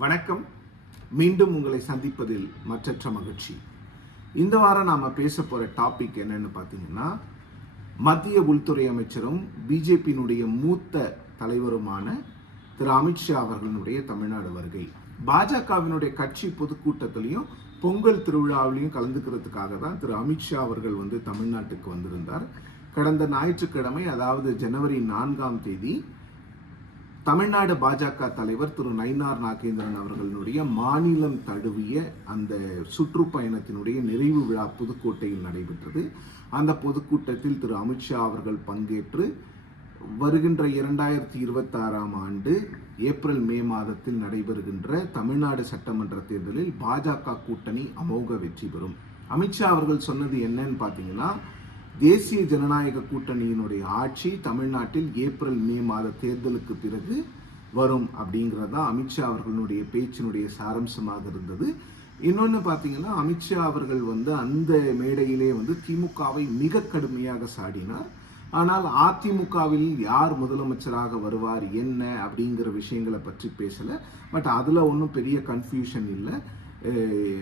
வணக்கம். மீண்டும் உங்களை சந்திப்பதில் மற்றற்ற மகிழ்ச்சி. இந்த வாரம் நாம் பேச போகிற டாபிக் என்னன்னு பார்த்தீங்கன்னா, மத்திய உள்துறை அமைச்சரும் பிஜேபியினுடைய மூத்த தலைவருமான திரு அமித்ஷா அவர்களுடைய தமிழ்நாடு வருகை. பாஜகவினுடைய கட்சி பொதுக்கூட்டத்திலையும் பொங்கல் திருவிழாவிலையும் கலந்துக்கிறதுக்காக தான் திரு அமித்ஷா அவர்கள் தமிழ்நாட்டுக்கு வந்திருந்தார். கடந்த ஞாயிற்றுக்கிழமை, அதாவது ஜனவரி 4ஆம் தேதி, தமிழ்நாடு பாஜக தலைவர் திரு நயினார் நாகேந்திரன் அவர்களுடைய மாநிலம் தழுவிய அந்த சுற்றுப்பயணத்தினுடைய நிறைவு விழா புதுக்கோட்டையில் நடைபெற்றது. அந்த பொதுக்கூட்டத்தில் திரு அமித்ஷா அவர்கள் பங்கேற்று வருகின்ற 2026ஆம் ஆண்டு ஏப்ரல் மே மாதத்தில் நடைபெறுகின்ற தமிழ்நாடு சட்டமன்ற தேர்தலில் பாஜக கூட்டணி அமோக வெற்றி பெறும். அமித்ஷா அவர்கள் சொன்னது என்னன்னு பார்த்தீங்கன்னா, தேசிய ஜனநாயக கூட்டணியினுடைய ஆட்சி தமிழ்நாட்டில் ஏப்ரல் மே மாத தேர்தலுக்கு பிறகு வரும் அப்படிங்கிறது தான் அமித்ஷா அவர்களுடைய பேச்சினுடைய சாரம்சமாக இருந்தது. இன்னொன்று பார்த்தீங்கன்னா, அமித்ஷா அவர்கள் அந்த மேடையிலே திமுகவை மிக கடுமையாக சாடினார். ஆனால் அதிமுகவில் யார் முதலமைச்சராக வருவார் என்ன அப்படிங்கிற விஷயங்களை பற்றி பேசலை. பட் அதில் ஒன்றும் பெரிய கன்ஃபியூஷன் இல்லை.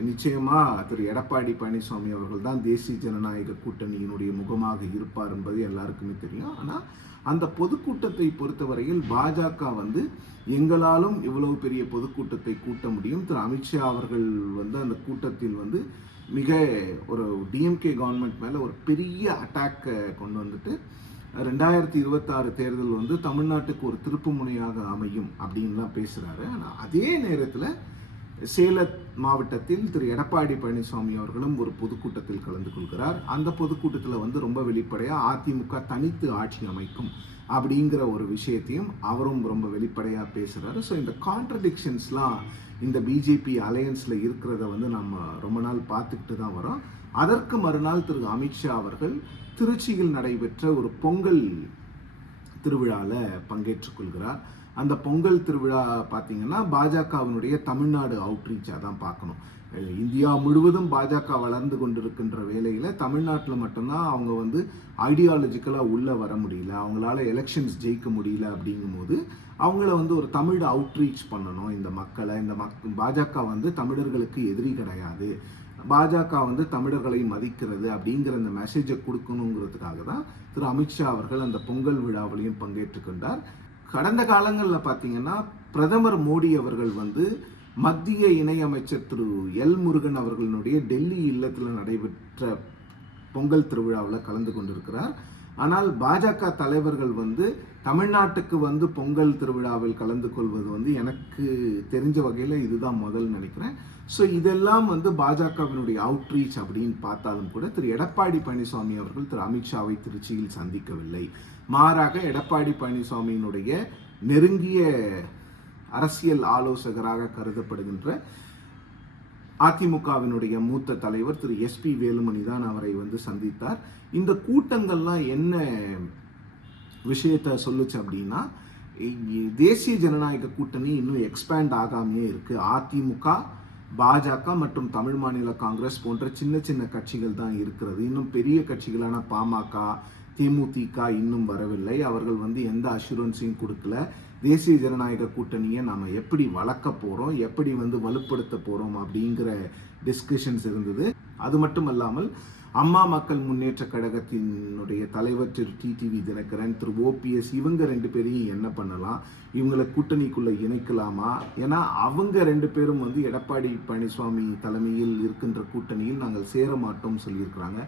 நிச்சயமாக திரு எடப்பாடி பழனிசாமி அவர்கள் தான் தேசிய ஜனநாயக கூட்டணியினுடைய முகமாக இருப்பார் என்பது எல்லாருக்குமே தெரியும். ஆனால் அந்த பொதுக்கூட்டத்தை பொறுத்தவரையில் பாஜக எங்களாலும் இவ்வளவு பெரிய பொதுக்கூட்டத்தை கூட்ட முடியும். திரு அமித்ஷா அவர்கள் அந்த கூட்டத்தில் மிக ஒரு டிஎம்கே கவர்மெண்ட் மேலே ஒரு பெரிய அட்டாக்கை கொண்டு வந்துட்டு 2026 தேர்தல் தமிழ்நாட்டுக்கு ஒரு திருப்பு முனையாக அமையும் அப்படின்லாம் பேசுகிறாரு. ஆனால் அதே நேரத்தில் சேலம் மாவட்டத்தில் திரு எடப்பாடி பழனிசாமி அவர்களும் ஒரு பொதுக்கூட்டத்தில் கலந்து கொள்கிறார். அந்த பொதுக்கூட்டத்தில் ரொம்ப வெளிப்படையாக அதிமுக தனித்து ஆட்சி அமைக்கும் அப்படிங்கிற ஒரு விஷயத்தையும் அவரும் ரொம்ப வெளிப்படையாக பேசுகிறாரு. ஸோ இந்த கான்ட்ரடிக்ஷன்ஸ்லாம் இந்த பிஜேபி அலையன்ஸில் இருக்கிறத நம்ம ரொம்ப நாள் பார்த்துக்கிட்டு தான் வரோம். அதற்கு மறுநாள் திரு அமித்ஷா அவர்கள் திருச்சியில் நடைபெற்ற ஒரு பொங்கல் திருவிழாவில் பங்கேற்றுக் கொள்கிறார். அந்த பொங்கல் திருவிழா பார்த்தீங்கன்னா பாஜகவினுடைய தமிழ்நாடு அவுட்ரீச்சாக தான் பார்க்கணும். இந்தியா முழுவதும் பாஜக வளர்ந்து கொண்டிருக்கின்ற வேளையில் தமிழ்நாட்டில் மட்டும்தான் அவங்க ஐடியாலஜிக்கலாக உள்ளே வர முடியல, அவங்களால எலெக்ஷன்ஸ் ஜெயிக்க முடியல. அப்படிங்கும்போது அவங்கள ஒரு தமிழ் அவுட்ரீச் பண்ணணும். இந்த மக்களை பாஜக தமிழர்களுக்கு எதிரி கிடையாது, பாஜக தமிழர்களை மதிக்கிறது அப்படிங்கிற அந்த மெசேஜை கொடுக்கணுங்கிறதுக்காக தான் திரு அமித்ஷா அவர்கள் அந்த பொங்கல் விழாவிலையும் பங்கேற்று கொண்டார். கடந்த காலங்களில் பார்த்தீங்கன்னா பிரதமர் மோடி அவர்கள் மத்திய இணையமைச்சர் திரு எல் முருகன் அவர்களுடைய டெல்லி இல்லத்தில் நடைபெற்ற பொங்கல் திருவிழாவில் கலந்து கொண்டிருக்கிறார். ஆனால் பாஜக தலைவர்கள் தமிழ்நாட்டுக்கு பொங்கல் திருவிழாவில் கலந்து கொள்வது எனக்கு தெரிஞ்ச வகையில் இதுதான் முதல் நினைக்கிறேன். ஸோ இதெல்லாம் பாஜகவினுடைய அவுட்ரீச் அப்படின்னு பார்த்தாலும் கூட திரு எடப்பாடி பழனிசாமி அவர்கள் திரு அமித்ஷாவை திருச்சியில் சந்திக்கவில்லை. மாறாக எடப்பாடி பழனிசாமியினுடைய நெருங்கிய அரசியல் ஆலோசகராக கருதப்படுகின்ற அதிமுகவினுடைய மூத்த தலைவர் திரு எஸ்பி வேலுமணி தான் அவரை சந்தித்தார். இந்த கூட்டங்கள்லாம் என்ன விஷயத்த சொல்லுச்சு அப்படின்னா, தேசிய ஜனநாயக கூட்டணி இன்னும் எக்ஸ்பேண்ட் ஆகாமையே இருக்கு. அதிமுக, பாஜக மற்றும் தமிழ் மாநில காங்கிரஸ் போன்ற சின்ன சின்ன கட்சிகள் தான் இருக்கிறது. இன்னும் பெரிய கட்சிகளான பாமக, தேமுதிக இன்னும் வரவில்லை. அவர்கள் எந்த அஷூரன்ஸையும் கொடுக்கல. தேசிய ஜனநாயக கூட்டணியை நாம் எப்படி வளர்க்க போகிறோம், எப்படி வலுப்படுத்த போகிறோம் அப்படிங்கிற டிஸ்கஷன்ஸ் இருந்தது. அது மட்டும் அல்லாமல் அம்மா மக்கள் முன்னேற்ற கழகத்தினுடைய தலைவர் திரு டிடிவி தினகரன், திரு ஓபிஎஸ், இவங்க 2 பேரையும் என்ன பண்ணலாம், இவங்களை கூட்டணிக்குள்ளே இணைக்கலாமா, ஏன்னா அவங்க 2 பேரும் எடப்பாடி பழனிசாமி தலைமையில் இருக்கின்ற கூட்டணியில் நாங்கள் சேர மாட்டோம் சொல்லியிருக்கிறாங்க.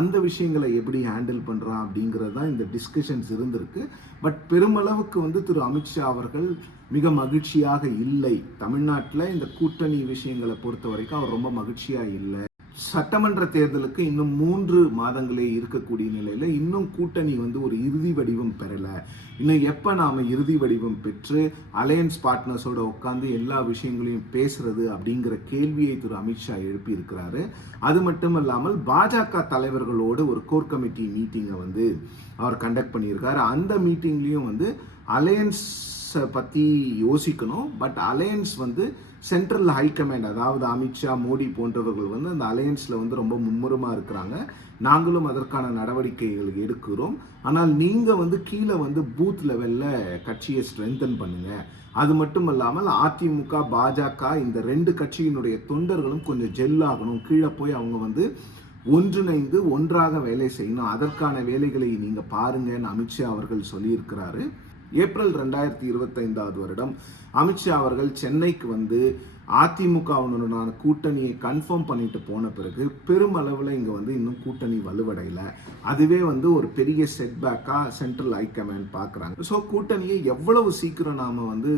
அந்த விஷயங்களை எப்படி ஹேண்டில் பண்ணுறோம் அப்படிங்கிறது தான் இந்த டிஸ்கஷன்ஸ் இருந்திருக்கு. பட் பெருமளவுக்கு திரு அமித்ஷா அவர்கள் மிக மகிழ்ச்சியாக இல்லை. தமிழ்நாட்டில் இந்த கூட்டணி விஷயங்களை பொறுத்த வரைக்கும் அவர் ரொம்ப மகிழ்ச்சியாக இல்லை. சட்டமன்ற தேர்தலுக்கு இன்னும் 3 மாதங்களே இருக்கக்கூடிய நிலையில் இன்னும் கூட்டணி ஒரு இறுதி வடிவம் பெறலை. இன்னும் எப்போ நாம் இறுதி வடிவம் பெற்று அலையன்ஸ் பார்ட்னர்ஸோட உட்காந்து எல்லா விஷயங்களையும் பேசுறது அப்படிங்கிற கேள்வியை திரு அமித்ஷா எழுப்பி இருக்கிறாரு. அது மட்டும் இல்லாமல் பாஜக தலைவர்களோடு ஒரு கோர் கமிட்டி மீட்டிங்கை அவர் கண்டக்ட் பண்ணியிருக்காரு. அந்த மீட்டிங்லேயும் அலையன்ஸை பற்றி யோசிக்கணும். பட் அலையன்ஸ் சென்ட்ரல் ஹைகமாண்ட், அதாவது அமித்ஷா, மோடி போன்றவர்கள் அந்த அலையன்ஸில் ரொம்ப மும்முரமாக இருக்கிறாங்க. நாங்களும் அதற்கான நடவடிக்கைகள் எடுக்கிறோம். ஆனால் நீங்கள் கீழே பூத் லெவலில் கட்சியை ஸ்ட்ரென்தன் பண்ணுங்க. அது மட்டும் இல்லாமல் அதிமுக, பாஜக இந்த 2 கட்சியினுடைய தொண்டர்களும் கொஞ்சம் ஜெல் ஆகணும். கீழே போய் அவங்க வந்து ஒன்றிணைந்து ஒன்றாக வேலை செய்யணும். அதற்கான வேலைகளை நீங்க பாருங்கன்னு அமித்ஷா அவர்கள் சொல்லியிருக்கிறாரு. ஏப்ரல் 2025 வருடம் அமித்ஷா அவர்கள் சென்னைக்கு வந்து அதிமுகவுடனான கூட்டணியை கன்ஃபார்ம் பண்ணிட்டு போன பிறகு பெருமளவில் இங்கே வந்து இன்னும் கூட்டணி வலுவடையலை. அதுவே வந்து ஒரு பெரிய செட்பேக்காக சென்ட்ரல் ஹைகமாண்ட் பார்க்குறாங்க. ஸோ கூட்டணியை எவ்வளவு சீக்கிரம் நாம் வந்து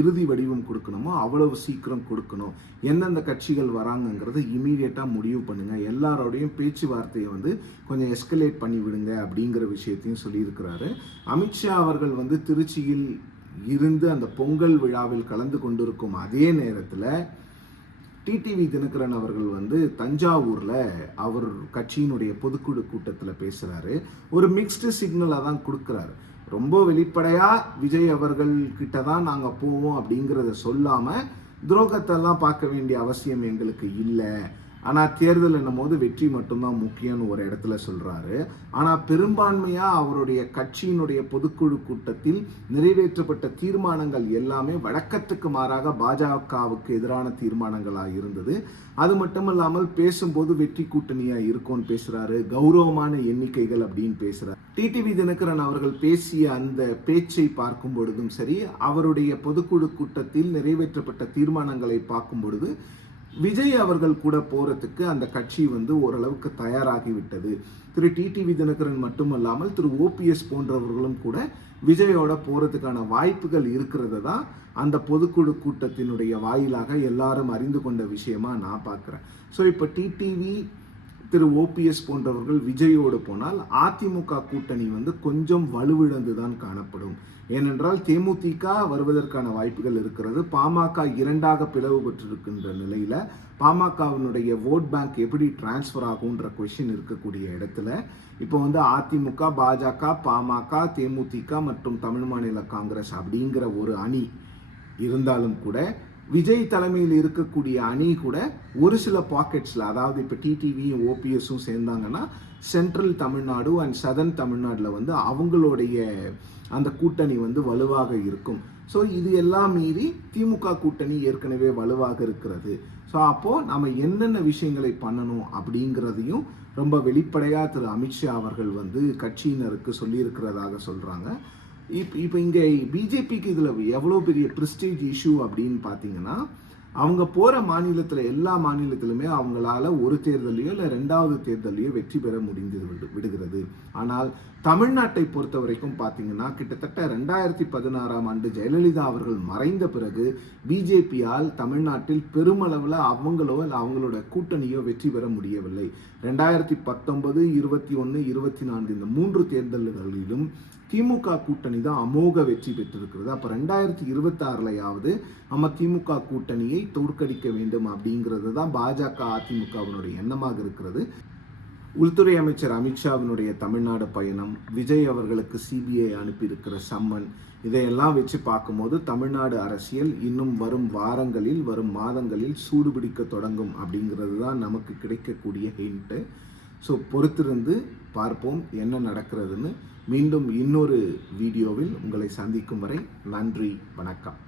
இறுதி வடிவம் கொடுக்கணுமோ அவ்வளவு சீக்கிரம் கொடுக்கணும். எந்தெந்த கட்சிகள் வராங்கங்கிறத இமீடியட்டாக முடிவு பண்ணுங்கள். எல்லாரோடையும் பேச்சுவார்த்தையை வந்து கொஞ்சம் எஸ்கலேட் பண்ணி விடுங்க அப்படிங்கிற விஷயத்தையும் சொல்லியிருக்கிறாரு. அமித்ஷா அவர்கள் வந்து திருச்சியில் இருந்து அந்த பொங்கல் விழாவில் கலந்து கொண்டிருக்கும் அதே நேரத்தில் டிடிவி தினகரன் அவர்கள் வந்து தஞ்சாவூரில் அவர் கட்சியினுடைய பொதுக்குழு கூட்டத்தில் பேசுகிறாரு. ஒரு மிக்ஸ்டு சிக்னலை தான் கொடுக்குறாரு. ரொம்ப வெளிப்படையாக விஜய் அவர்கள் கிட்ட தான் நாங்கள் போவோம் அப்படிங்கிறத சொல்லாமல் துரோகத்தெல்லாம் பார்க்க வேண்டிய அவசியம் எங்களுக்கு இல்லை, ஆனால் தேர்தல் என்னும் போது வெற்றி மட்டும்தான் முக்கியம்னு ஒரு இடத்துல சொல்கிறாரு. ஆனால் பெரும்பான்மையாக அவருடைய கட்சியினுடைய பொதுக்குழு கூட்டத்தில் நிறைவேற்றப்பட்ட தீர்மானங்கள் எல்லாமே வழக்கத்துக்கு மாறாக பாஜகவுக்கு எதிரான தீர்மானங்களாக இருந்தது. அது மட்டும் இல்லாமல் பேசும்போது வெற்றி கூட்டணியாக இருக்கும்னு பேசுகிறாரு. கௌரவமான எண்ணிக்கைகள் அப்படின்னு பேசுகிறார். டிடிவி தினகரன் அவர்கள் பேசிய அந்த பேச்சை பார்க்கும் பொழுதும் சரி, அவருடைய பொதுக்குழு கூட்டத்தில் நிறைவேற்றப்பட்ட தீர்மானங்களை பார்க்கும் பொழுது விஜய் அவர்கள் கூட போகிறதுக்கு அந்த கட்சி வந்து ஓரளவுக்கு தயாராகிவிட்டது. திரு டிடிவி தினகரன் மட்டுமல்லாமல் திரு ஓபிஎஸ் போன்றவர்களும் கூட விஜயோட போகிறதுக்கான வாய்ப்புகள் இருக்கிறது தான் அந்த பொதுக்குழு கூட்டத்தினுடைய வாயிலாக எல்லாரும் அறிந்து கொண்ட விஷயமா நான் பார்க்குறேன். ஸோ இப்போ டிடிவி, திரு ஓபிஎஸ் போன்றவர்கள் விஜயோடு போனால் அதிமுக கூட்டணி வந்து கொஞ்சம் வலுவிழந்து தான் காணப்படும். ஏனென்றால் தேமுதிக வருவதற்கான வாய்ப்புகள் இருக்கிறது. பாமக 2ஆக பிளவுபட்டிருக்கின்ற நிலையில் பாமகவினுடைய ஓட் பேங்க் எப்படி டிரான்ஸ்ஃபர் ஆகுன்ற கொஸ்டின் இருக்கக்கூடிய இடத்துல இப்போ வந்து அதிமுக, பாஜக, பாமக, தேமுதிக மற்றும் தமிழ் மாநில காங்கிரஸ் அப்படிங்கிற ஒரு அணி இருந்தாலும் கூட விஜய் தலைமையில் இருக்கக்கூடிய அணி கூட ஒரு சில பாக்கெட்ஸில், அதாவது இப்போ டிடிவியும் ஓபிஎஸும் சேர்ந்தாங்கன்னா சென்ட்ரல் தமிழ்நாடு அண்ட் சதர்ன் தமிழ்நாட்டில் வந்து அவங்களுடைய அந்த கூட்டணி வந்து வலுவாக இருக்கும். ஸோ இது எல்லாம் மீறி திமுக கூட்டணி ஏற்கனவே வலுவாக இருக்கிறது. ஸோ அப்போது நம்ம என்னென்ன விஷயங்களை பண்ணணும் அப்படிங்கிறதையும் ரொம்ப வெளிப்படையாக திரு அமித்ஷா அவர்கள் வந்து கட்சியினருக்கு சொல்லியிருக்கிறதாக சொல்கிறாங்க. இப்போ இங்கே பிஜேபிக்கு இதில் எவ்வளோ பெரிய ப்ரெஸ்டீஜ் இஷ்யூ அப்படின்னு பார்த்தீங்கன்னா, அவங்க போகிற மாநிலத்தில் எல்லா மாநிலத்திலுமே அவங்களால ஒரு தேர்தலையோ இல்லை 2வது தேர்தலையோ வெற்றி பெற முடிந்து விடுகிறது. ஆனால் தமிழ்நாட்டை பொறுத்த வரைக்கும் பார்த்தீங்கன்னா கிட்டத்தட்ட 2016ஆம் ஆண்டு ஜெயலலிதா அவர்கள் மறைந்த பிறகு பிஜேபியால் தமிழ்நாட்டில் பெருமளவில் அவங்களோ இல்லை அவங்களோட கூட்டணியோ வெற்றி பெற முடியவில்லை. 2019, 21, 24 இந்த 3 தேர்தல்களிலும் திமுக கூட்டணி தான் அமோக வெற்றி பெற்றிருக்கிறது. அப்போ 2026லையாவது நம்ம திமுக கூட்டணியை தோற்கடிக்க வேண்டும் அப்படிங்கிறது தான் பாஜக அதிமுகவினுடைய எண்ணமாக இருக்கிறது. உள்துறை அமைச்சர் அமித்ஷாவினுடைய தமிழ்நாடு பயணம், விஜய் அவர்களுக்கு சிபிஐ அனுப்பியிருக்கிற சம்மன், இதையெல்லாம் வச்சு பார்க்கும்போது தமிழ்நாடு அரசியல் இன்னும் வரும் வாரங்களில், வரும் மாதங்களில் சூடுபிடிக்க தொடங்கும் அப்படிங்கிறது தான் நமக்கு கிடைக்கக்கூடிய ஹிண்ட்டு. ஸோ பொறுத்திருந்து பார்ப்போம் என்ன நடக்கிறதுன்னு. மீண்டும் இன்னொரு வீடியோவில் உங்களை சந்திக்கும் வரை நன்றி, வணக்கம்.